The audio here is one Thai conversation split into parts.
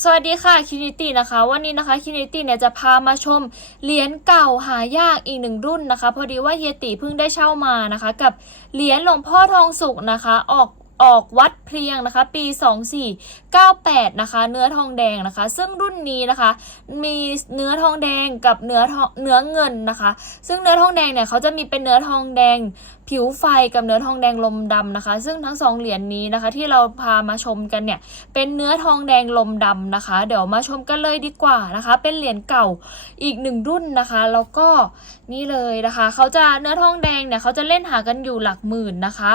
สวัสดีค่ะคินิตี้นะคะ วันนี้นะคะคินิตี้เนี่ยจะพามาชมเหรียญเก่าหายากอีกหนึ่งรุ่นนะคะ พอดีว่าเฮียตีเพิ่งได้เช่ามานะคะ กับเหรียญหลวงพ่อทองสุกนะคะ ออก ออกวัดเพลียงนะคะ ปี 2498 นะคะ เนื้อทองแดงนะคะ ซึ่งรุ่นนี้นะคะ มีเนื้อทองแดงกับเนื้อทองเนื้อเงินนะคะ ซึ่งเนื้อทองแดงเนี่ยเขาจะมีเป็นเนื้อทองแดงผิวไฟกับเนื้อทองแดงลมดำนะคะ ซึ่งทั้งสองเหรียญนี้นะคะ ที่เราพามาชมกันเนี่ย เป็นเนื้อทองแดงลมดำนะคะ เดี๋ยวมาชมกันเลยดีกว่านะคะ เป็นเหรียญเก่าอีกหนึ่งรุ่นนะคะ แล้วก็นี่เลยนะคะ เขาจะเนื้อทองแดงเนี่ยเขาจะเล่นหากันอยู่หลักหมื่นนะคะ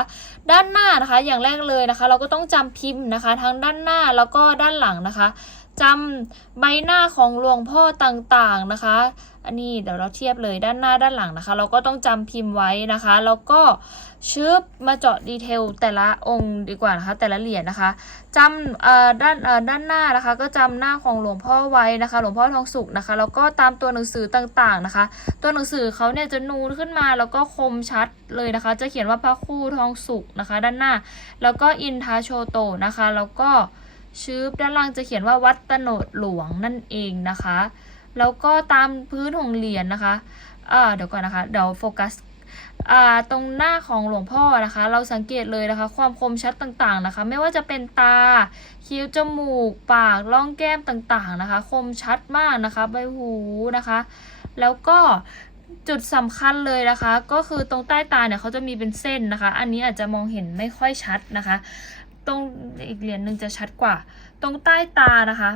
ด้านหน้านะคะ อย่างแรกเลยนะคะ เราก็ต้องจำพิมพ์นะคะ ทั้งด้านหน้าแล้วก็ด้านหลังนะคะ จำใบหน้าของหลวงพ่อต่างๆนะคะ อันนี้เดี๋ยวเราเทียบเลยด้านหน้าด้านหลังนะคะ เราก็ต้องจำพิมพ์ไว้นะคะ แล้วก็ชึบมาเจาะดีเทลแต่ละองค์ดีกว่านะคะ แต่ละเหรียญนะคะจำด้านด้านหน้านะคะ ก็จำหน้าของหลวงพ่อไว้นะคะ หลวงพ่อทองสุกนะคะ แล้วก็ตามตัวหนังสือต่างๆนะคะ ตัวหนังสือเขาเนี่ยจะนูนขึ้นมาแล้วก็คมชัดเลยนะคะ จะเขียนว่าพระครู่ทองสุกนะคะ ด้านหน้า แล้วก็อินทาโชโตนะคะ แล้วก็ ชืบด้านล่างจะเขียนว่าวัดตโนดหลวงนั่นเองนะคะ แล้วก็ตามพื้นของเหรียญนะคะอ่าเดี๋ยวก่อนนะคะ เดี๋ยวโฟกัสอ่าตรงหน้าของหลวงพ่อนะคะ เราสังเกตเลยนะคะ ความคมชัดต่างๆนะคะ ไม่ว่าจะเป็นตา คิ้ว จมูก ปาก ร่องแก้มต่างๆนะคะ คมชัดมากนะคะ ใบหูนะคะ แล้วก็จุดสำคัญเลยนะคะ ก็คือตรงใต้ตาเนี่ยเขาจะมีเป็นเส้นนะคะ อันนี้อาจจะมองเห็นไม่ค่อยชัดนะคะ ตรงอีกเหรียญหนึ่งจะชัดกว่า ตรงใต้ตานะคะ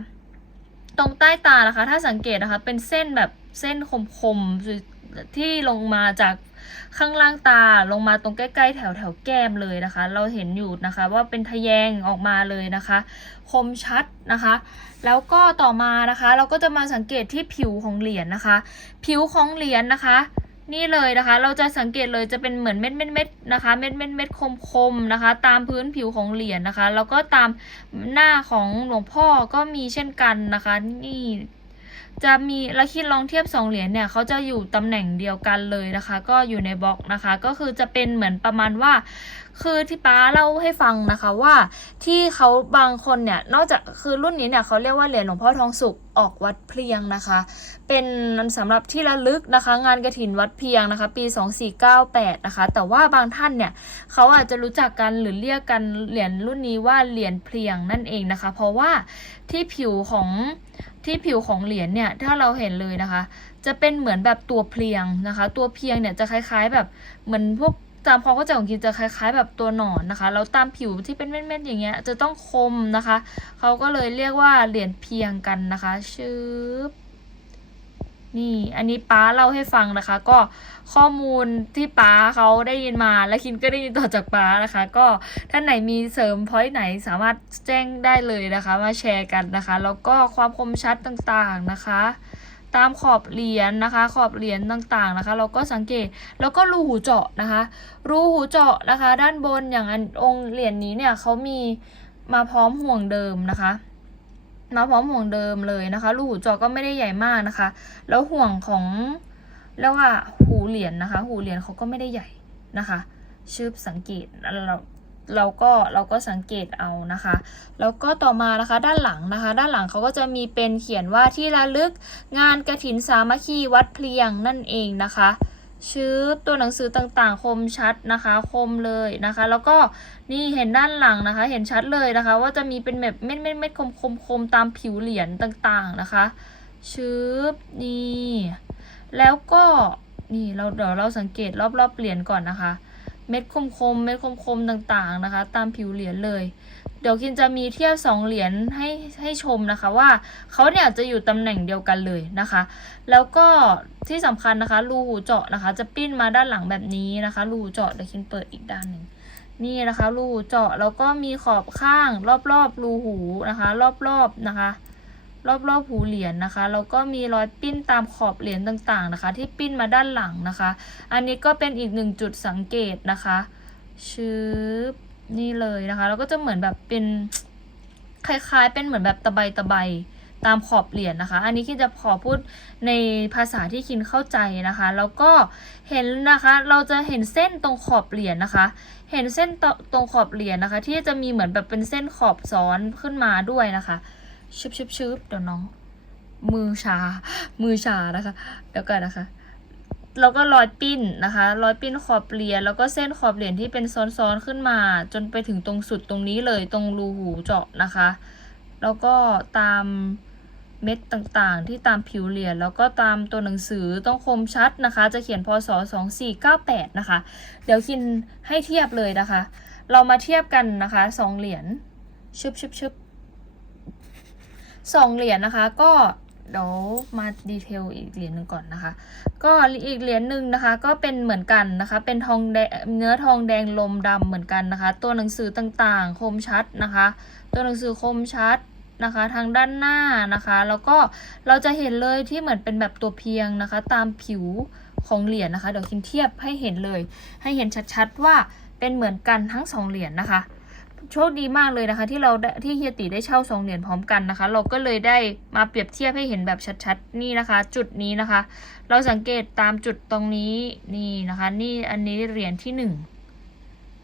ตรงใต้ตานะคะ ถ้าสังเกตนะคะ เป็นเส้นแบบเส้นคมๆที่ลงมาจากข้างล่างตาลงมาตรงใกล้ๆแถวแถวแก้มเลยนะคะ เราเห็นอยู่นะคะว่าเป็นทะแยงออกมาเลยนะคะ คมชัดนะคะ แล้วก็ต่อมานะคะ เราก็จะมาสังเกตที่ผิวของเหรียญนะคะ ผิวของเหรียญนะคะ นี่เลยนะคะ เราจะสังเกตเลยจะเป็นเหมือนเม็ดเม็ดเม็ดนะคะ เม็ดเม็ดเม็ดคมคมนะคะ ตามพื้นผิวของเหรียญนะคะ แล้วก็ตามหน้าของหลวงพ่อก็มีเช่นกันนะคะ นี่จะมีและคิดลองเทียบสองเหรียญเนี่ยเขาจะอยู่ตำแหน่งเดียวกันเลยนะคะ ก็อยู่ในบล็อกนะคะ ก็คือจะเป็นเหมือนประมาณว่า คือที่ป้าเล่าให้ฟังนะคะว่าที่เขาบางคนเนี่ยนอกจากคือรุ่นนี้เนี่ยเขาเรียกว่าเหรียญหลวงพ่อทองสุกออกวัดเพียงนะคะ เป็นสำหรับที่ระลึกนะคะ งานกระถินวัดเพียงนะคะ ปี 2498 นะคะ แต่ว่าบางท่านเนี่ยเขาอาจจะรู้จักกันหรือเรียกกันเหรียญรุ่นนี้ว่าเหรียญเพียงนั่นเองนะคะ เพราะว่าที่ผิวของที่ผิวของเหรียญเนี่ยถ้าเราเห็นเลยนะคะ จะเป็นเหมือนแบบตัวเพียงนะคะ ตัวเพียงเนี่ยจะคล้าย ๆแบบเหมือนพวก ตามความเข้าใจของคิดจะคล้าย ๆ แบบตัวหนอนนะคะ แล้วตามผิวที่เป็นเม็ดๆอย่างเงี้ย จะต้องคมนะคะ เขาก็เลยเรียกว่าเหรียญเพียงกันนะคะ ชืบนี่อันนี้ป้าเล่าให้ฟังนะคะ ก็ข้อมูลที่ป้าเขาได้ยินมาและคินก็ได้ยินต่อจากป้านะคะ ก็ท่านไหนมีเสริมพอยต์ไหนสามารถแจ้งได้เลยนะคะ มาแชร์กันนะคะ แล้วก็ความคมชัดต่างๆนะคะ ตามขอบเหรียญนะคะ ขอบเหรียญต่างๆนะคะ เราก็สังเกตแล้วก็รูหูเจาะนะคะ รูหูเจาะนะคะ ด้านบนอย่างอันองค์เหรียญนี้เนี่ยเขามีมาพร้อมห่วงเดิมนะคะมาพร้อมห่วงเดิมเลยนะคะ รูหูเจาะก็ไม่ได้ใหญ่มากนะคะ แล้วห่วงของแล้วว่าหูเหรียญนะคะ หูเหรียญเขาก็ไม่ได้ใหญ่นะคะชืบสังเกตเรา เราก็เราก็สังเกตเอานะคะ แล้วก็ต่อมานะคะด้านหลังนะคะ ด้านหลังเขาก็จะมีเป็นเขียนว่าที่ระลึกงานกระถินสามัคคีวัดเพลียงนั่นเองนะคะชื่อตัวหนังสือต่างๆ คมชัดนะคะ คมเลยนะคะ แล้วก็นี่เห็นด้านหลังนะคะ เห็นชัดเลยนะคะ ว่าจะมีเป็นแบบเม็ดเม็ดเม็ดคมคมคมตามผิวเหรียญต่างๆนะคะชืบนี่ แล้วก็นี่เราเดี๋ยวเราสังเกตรอบๆเหรียญก่อนนะคะ เม็ดคมคมๆเม็ดคมคมๆต่างๆนะคะ ตามผิวเหรียญเลย เดี๋ยวคินจะมีเทียบสองเหรียญให้ให้ชมนะคะว่าเขาเนี่ยจะอยู่ตำแหน่งเดียวกันเลยนะคะ แล้วก็ที่สำคัญนะคะ รูหูเจาะนะคะ จะปิ้นมาด้านหลังแบบนี้นะคะ รูหูเจาะเดี๋ยวคินเปิดอีกด้านหนึ่งนี่นะคะ รูหูเจาะแล้วก็มีขอบข้างรอบๆรูหูนะคะ รอบๆนะคะ รอบๆหูเหรียญนะคะแล้วก็มีรอยปิ้นตามขอบเหรียญต่างๆนะคะ ที่ปิ้นมาด้านหลังนะคะ อันนี้ก็เป็นอีกหนึ่งจุดสังเกตนะคะชืบนี่เลยนะคะแล้วก็จะเหมือนแบบเป็นคล้ายๆ เป็นเหมือนแบบตะไบตะไบตามขอบเหรียญนะคะ อันนี้คินจะขอพูดในภาษาที่คินเข้าใจนะคะ แล้วก็เห็นนะคะ เราจะเห็นเส้นตรงขอบเหรียญนะคะ เห็นเส้นตตรงขอบเหรียญนะคะ ที่จะมีเหมือนแบบเป็นเส้นขอบซ้อนขึ้นมาด้วยนะคะ ชึบชึบชึบเดี๋ยวน้อง มือชา มือชานะคะ เดี๋ยวก่อนนะคะแล้วก็รอยปิ้นนะคะรอยปิ้นขอบเหรียญแล้วก็เส้นขอบเหรียญที่เป็นซ้อนๆขึ้นมา จนไปถึงตรงสุดตรงนี้เลยตรงรูหูเจาะนะคะ แล้วก็ตามเม็ดต่างๆ ที่ตามผิวเหรียญแล้วก็ตามตัวหนังสือต้องคมชัดนะคะ จะเขียนพศ2498นะคะ เดี๋ยวคินให้เทียบเลยนะคะ เรามาเทียบกันนะคะสองเหรียญชึบชึบชึบ สองเหรียญนะคะ ก็เดี๋ยวมาดีเทลอีกเหรียญหนึ่งก่อนนะคะ ก็อีกเหรียญหนึ่งนะคะ ก็เป็นเหมือนกันนะคะ เป็นทองแดงเนื้อทองแดงลมดำเหมือนกันนะคะ ตัวหนังสือต่างๆ คมชัดนะคะ ตัวหนังสือคมชัดนะคะทางด้านหน้านะคะ แล้วก็เราจะเห็นเลยที่เหมือนเป็นแบบตัวเพียงนะคะ ตามผิวของเหรียญนะคะ เดี๋ยวคินเทียบให้เห็นเลย ให้เห็นชัดๆว่าเป็นเหมือนกันทั้งสองเหรียญนะคะ โชคดีมากเลยนะคะ ที่เราที่เฮียติได้เช่าสองเหรียญพร้อมกันนะคะ เราก็เลยได้มาเปรียบเทียบให้เห็นแบบชัดๆ นี่นะคะ จุดนี้นะคะ เราสังเกตตามจุดตรงนี้นี่นะคะ นี่อันนี้เหรียญที่หนึ่ง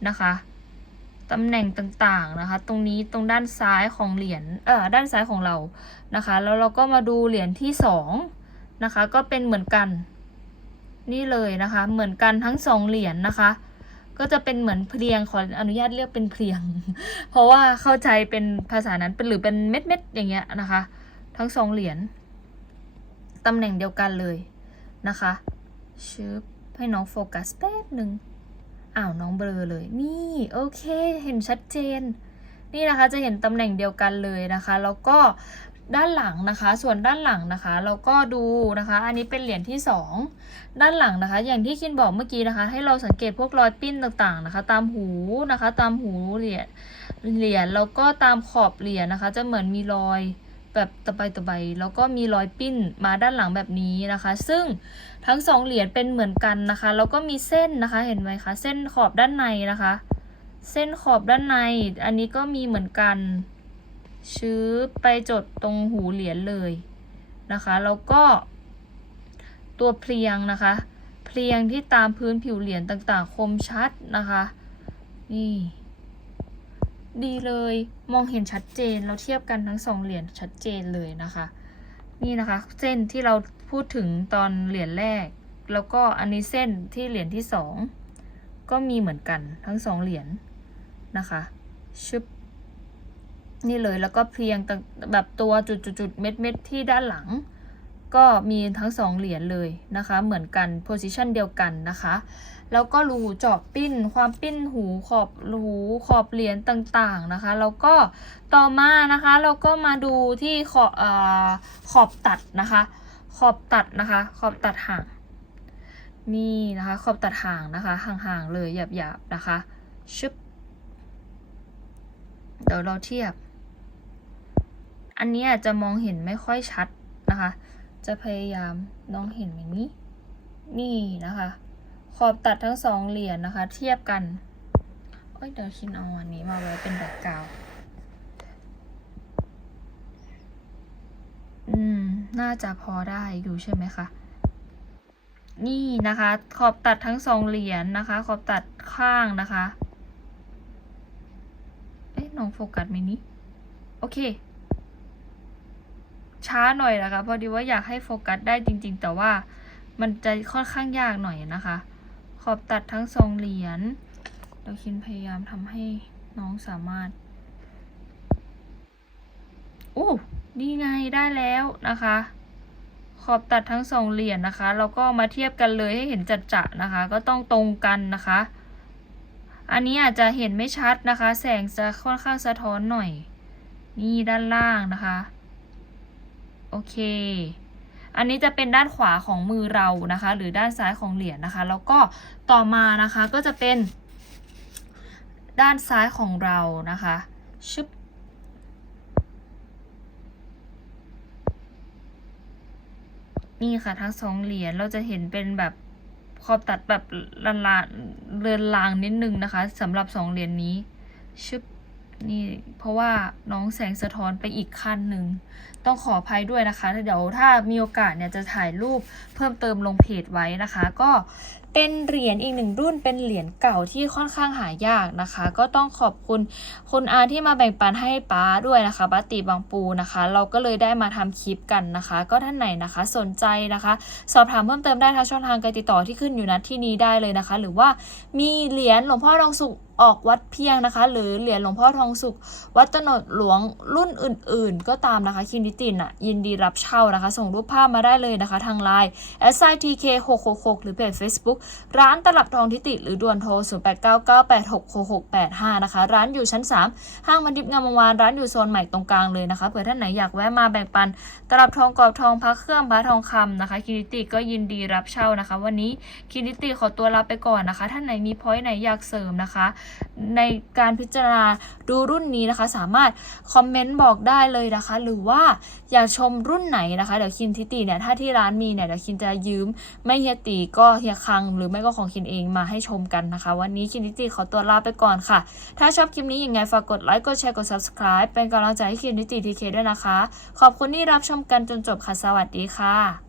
นะคะตำแหน่งต่างๆนะคะ ตรงนี้ตรงด้านซ้ายของเหรียญเอ่อด้านซ้ายของเรานะคะ แล้วเราก็มาดูเหรียญที่สองนะคะ ก็เป็นเหมือนกัน นี่เลยนะคะ เหมือนกันทั้งสองเหรียญนะคะ ก็จะเป็นเหมือนเพลียงขออนุญาตเรียกเป็นเพลียง เพราะว่าเข้าใจเป็นภาษานั้นเป็นหรือเป็นเม็ดเม็ดๆอย่างเงี้ยนะคะ ทั้งสองเหรียญตำแหน่งเดียวกันเลยนะคะชึบให้น้องโฟกัสแป๊บหนึ่งอ้าวน้องเบลอเลย นี่โอเคเห็นชัดเจน นี่นะคะจะเห็นตำแหน่งเดียวกันเลยนะคะ แล้วก็ ด้านหลังนะคะ ส่วนด้านหลังนะคะเราก็ดูนะคะ อันนี้เป็นเหรียญที่สองด้านหลังนะคะ อย่างที่คินบอกเมื่อกี้นะคะ ให้เราสังเกตพวกรอยปิ้นต่างๆนะคะ ตามหูนะคะ ตามหูเหรียญเหรียญแล้วก็ตามขอบเหรียญนะคะ จะเหมือนมีรอยแบบตะไบตะไบแล้วก็มีรอยปิ้นมาด้านหลังแบบนี้นะคะ ซึ่งทั้งสองเหรียญเป็นเหมือนกันนะคะ แล้วก็มีเส้นนะคะเห็นไหมคะเส้นขอบด้านในนะคะ เส้นขอบด้านใน อันนี้ก็มีเหมือนกัน ชื้อไปจดตรงหูเหรียญเลยนะคะ แล้วก็ ตัวเพลียงนะคะ เพลียงที่ตามพื้นผิวเหรียญต่างๆ คมชัดนะคะ นี่ ดีเลยมองเห็นชัดเจนเราเทียบกันทั้งสองเหรียญชัดเจนเลยนะคะ นี่นะคะ เส้นที่เราพูดถึงตอนเหรียญแรก แล้วก็อันนี้เส้นที่เหรียญที่สองก็มีเหมือนกันทั้งสองเหรียญนะคะชึบ นี่เลยแล้วก็เพียงแบบตัวจุดๆเม็ดเม็ดๆที่ด้านหลัง ก็มีทั้งสองเหรียญเลยนะคะ เหมือนกันโพซิชันเดียวกันนะคะ แล้วก็รูเจาะปิ้น ความปิ้นหูขอบหูขอบเหรียญต่างๆนะคะ แล้วก็ต่อมานะคะเราก็มาดูที่ขอบอขอบตัดนะคะ ขอบตัดนะคะ ขอบตัดห่าง นี่นะคะ ขอบตัดห่างนะคะ ห่างๆเลยหยาบๆนะคะชึบเดี๋ยวเราเทียบ อันนี้อาจจะมองเห็นไม่ค่อยชัดนะคะ จะพยายามน้องเห็นไหมนี้นี่นะคะ ขอบตัดทั้งสองเหรียญนะคะ เทียบกันโอ้ยเดี๋ยวคินเอาอันนี้มาไว้เป็นแบ็กกราวอืม น่าจะพอได้อยู่ใช่ไหมคะ นี่นะคะ ขอบตัดทั้งสองเหรียญนะคะ ขอบตัดข้างนะคะ เอ๊ะน้องโฟกัสไหมนี้ โอเค ช้าหน่อยนะคะพอดีว่าอยากให้โฟกัสได้จริง ๆ แต่ว่ามันจะค่อนข้างยากหน่อยนะคะ ขอบตัดทั้งสองเหรียญเราคินพยายามทำให้น้องสามารถโอ้ดีไงได้แล้วนะคะ ขอบตัดทั้งสองเหรียญนะคะแล้วก็มาเทียบกันเลยให้เห็นจัดๆนะคะ ก็ต้องตรงกันนะคะ อันนี้อาจจะเห็นไม่ชัดนะคะ แสงจะค่อนข้างสะท้อนหน่อย นี่ด้านล่างนะคะ โอเค อันนี้จะเป็นด้านขวาของมือเรานะคะ หรือด้านซ้ายของเหรียญนะคะ แล้วก็ต่อมานะคะก็จะเป็น ด้านซ้ายของเรานะคะชึบนี่ค่ะทั้งสองเหรียญเราจะเห็นเป็นแบบขอบตัดแบบลานลานเรือนลางนิดนึงนะคะสำหรับสองเหรียญนี้ชึบ นี่เพราะว่าน้องแสงสะท้อนไปอีกขั้นหนึ่ง ต้องขออภัยด้วยนะคะ เดี๋ยวถ้ามีโอกาสเนี่ยจะถ่ายรูปเพิ่มเติมลงเพจไว้นะคะ ก็เป็นเหรียญอีกหนึ่งรุ่นเป็นเหรียญเก่าที่ค่อนข้างหายากนะคะ ก็ต้องขอบคุณคุณอาที่มาแบ่งปันให้ป้าด้วยนะคะป้าตีบางปูนะคะ เราก็เลยได้มาทำคลิปกันนะคะ ก็ท่านไหนนะคะสนใจนะคะ สอบถามเพิ่มเติมได้ทางช่องทางการติดต่อที่ขึ้นอยู่ณที่นี้ได้เลยนะคะ หรือว่ามีเหรียญหลวงพ่อทองสุข ออกวัดเพียงนะคะ หรือเหรียญหลวงพ่อทองสุข วัดตนดหลวงรุ่นอื่น ๆ ก็ตามนะคะคินดิตินอะยินดีรับเช่านะคะ ส่งรูปภาพมาได้เลยนะคะ ทางไลน์ s i t k 6 6 6หรือเพจ Facebook ร้านตลับทองทิติ หรือด่วนโทร 0 8 9 9 8 6 6 6 8 5 นะคะ ร้านอยู่ชั้น 3 ห้างมันดิบงามวงวาน ร้านอยู่โซนใหม่ตรงกลางเลยนะคะเผื่อท่านไหนอยากแวะมาแบ่งปัน ตลับทองกรอบทองพระเครื่องพระทองคำนะคะคินิติก็ยินดีรับเช่านะคะ วันนี้คินิติขอตัวลาไปก่อนนะคะ ท่านไหนมีพอยต์ไหนอยากเสริมนะคะในการพิจารณาดูรุ่นนี้นะคะ สามารถคอมเมนต์บอกได้เลยนะคะ หรือว่าอยากชมรุ่นไหนนะคะ เดี๋ยวคินทิติเนี่ยถ้าที่ร้านมีเนี่ยเดี๋ยวคินจะยืมไม่เฮียตีก็เฮียคัง หรือไม่ก็ของคินเองมาให้ชมกันนะคะ วันนี้คินทิติขอตัวลาไปก่อนค่ะ ถ้าชอบคลิปนี้ยังไงฝากกดไลค์กดแชร์กด subscribe เป็นกำลังใจให้คินทิติทีเคด้วยนะคะ ขอบคุณที่รับชมกันจนจบค่ะสวัสดีค่ะ